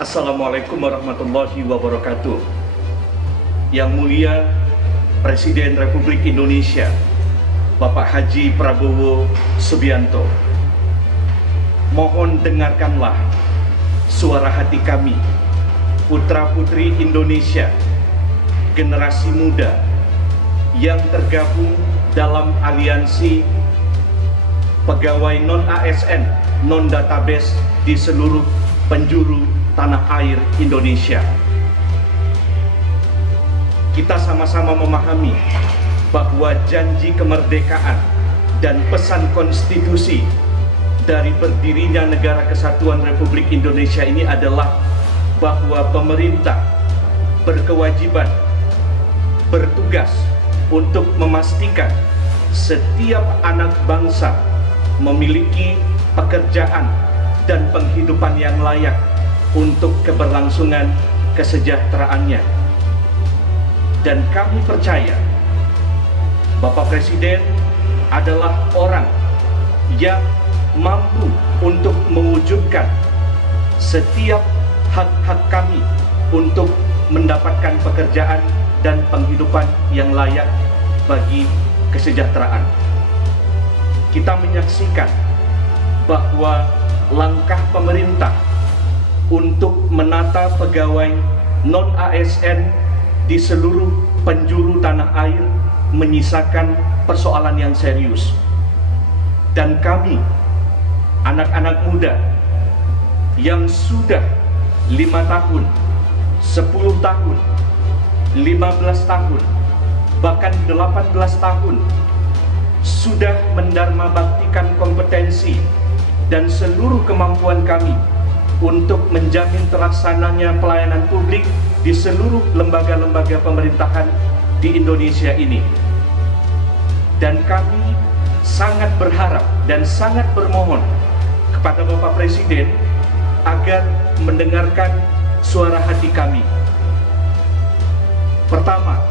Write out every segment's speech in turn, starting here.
Assalamualaikum warahmatullahi wabarakatuh. Yang mulia Presiden Republik Indonesia Bapak Haji Prabowo Subianto, mohon dengarkanlah suara hati kami, putra-putri Indonesia, generasi muda yang tergabung dalam aliansi pegawai non-ASN, non-database di seluruh penjuru tanah air Indonesia. Kita sama-sama memahami bahwa janji kemerdekaan dan pesan konstitusi dari berdirinya Negara Kesatuan Republik Indonesia ini adalah bahwa pemerintah berkewajiban, bertugas untuk memastikan setiap anak bangsa memiliki pekerjaan dan penghidupan yang layak untuk keberlangsungan kesejahteraannya. Dan kami percaya Bapak Presiden adalah orang yang mampu untuk mewujudkan setiap hak-hak kami untuk mendapatkan pekerjaan dan penghidupan yang layak bagi kesejahteraan. Kita menyaksikan bahwa langkah pemerintah untuk menata pegawai non-ASN di seluruh penjuru tanah air menyisakan persoalan yang serius. Dan kami, anak-anak muda yang sudah 5 tahun, 10 tahun, 15 tahun, bahkan 18 tahun sudah mendarma baktikan kompetensi dan seluruh kemampuan kami untuk menjamin terlaksananya pelayanan publik di seluruh lembaga-lembaga pemerintahan di Indonesia ini. Dan kami sangat berharap dan sangat bermohon kepada Bapak Presiden agar mendengarkan suara hati kami. Pertama,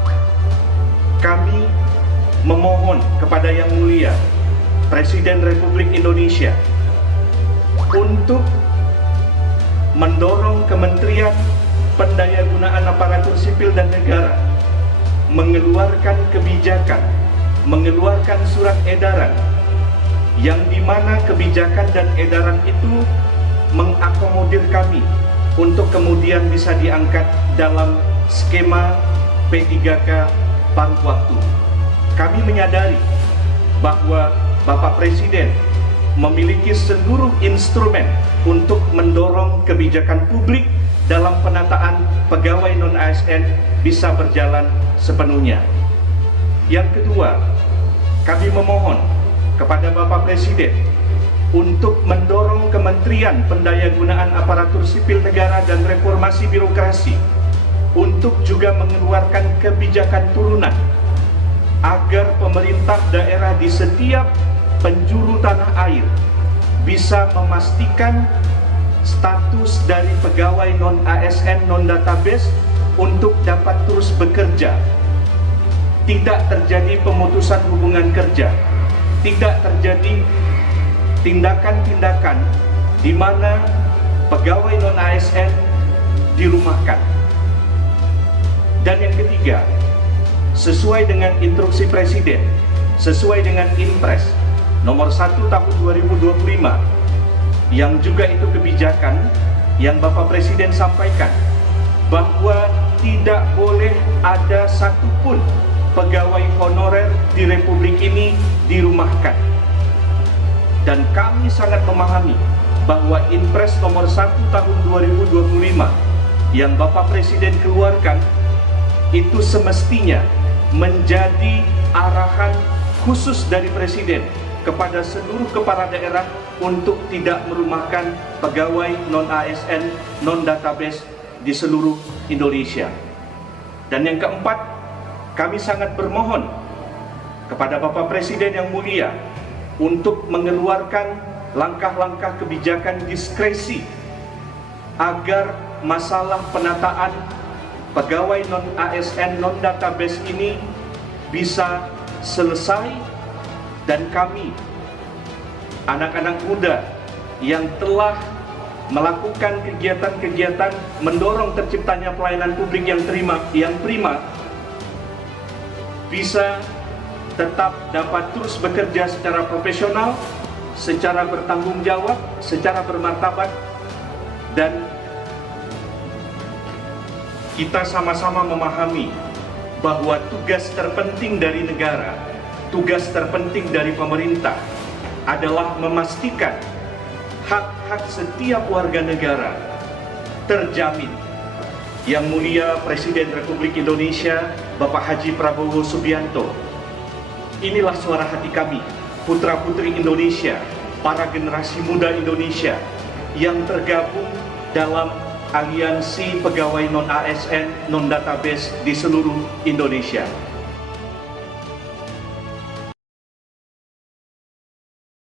kami memohon kepada Yang Mulia Presiden Republik Indonesia untuk mendorong Kementerian Pendayagunaan Aparatur Sipil dan Negara mengeluarkan kebijakan, mengeluarkan surat edaran yang dimana kebijakan dan edaran itu mengakomodir kami untuk kemudian bisa diangkat dalam skema P3K paruh waktu. Kami menyadari bahwa Bapak Presiden memiliki seluruh instrumen untuk mendorong kebijakan publik dalam penataan pegawai non-ASN bisa berjalan sepenuhnya. Yang kedua, kami memohon kepada Bapak Presiden untuk mendorong Kementerian Pendayagunaan Aparatur Sipil Negara dan Reformasi Birokrasi untuk juga mengeluarkan kebijakan turunan agar pemerintah daerah di setiap penjuru tanah air bisa memastikan status dari pegawai non-ASN, non-database untuk dapat terus bekerja. Tidak terjadi pemutusan hubungan kerja, tidak terjadi tindakan-tindakan di mana pegawai non-ASN dirumahkan. Dan yang ketiga, sesuai dengan instruksi Presiden, sesuai dengan Inpres nomor 1 tahun 2025, yang juga itu kebijakan yang Bapak Presiden sampaikan bahwa tidak boleh ada satupun pegawai honorer di Republik ini dirumahkan. Dan kami sangat memahami bahwa Inpres nomor 1 tahun 2025 yang Bapak Presiden keluarkan itu semestinya menjadi arahan khusus dari Presiden kepada seluruh kepala daerah untuk tidak merumahkan pegawai non-ASN, non-database di seluruh Indonesia. Dan yang keempat, kami sangat bermohon kepada Bapak Presiden yang mulia untuk mengeluarkan langkah-langkah kebijakan diskresi agar masalah penataan pegawai non-ASN, non-database ini bisa selesai. Dan kami, anak-anak muda yang telah melakukan kegiatan-kegiatan mendorong terciptanya pelayanan publik yang prima, bisa tetap dapat terus bekerja secara profesional, secara bertanggung jawab, secara bermartabat, dan kita sama-sama memahami bahwa tugas terpenting dari negara, tugas terpenting dari pemerintah adalah memastikan hak-hak setiap warga negara terjamin. Yang Mulia Presiden Republik Indonesia Bapak Haji Prabowo Subianto, inilah suara hati kami, putra-putri Indonesia, para generasi muda Indonesia yang tergabung dalam aliansi pegawai non-ASN, non-database di seluruh Indonesia.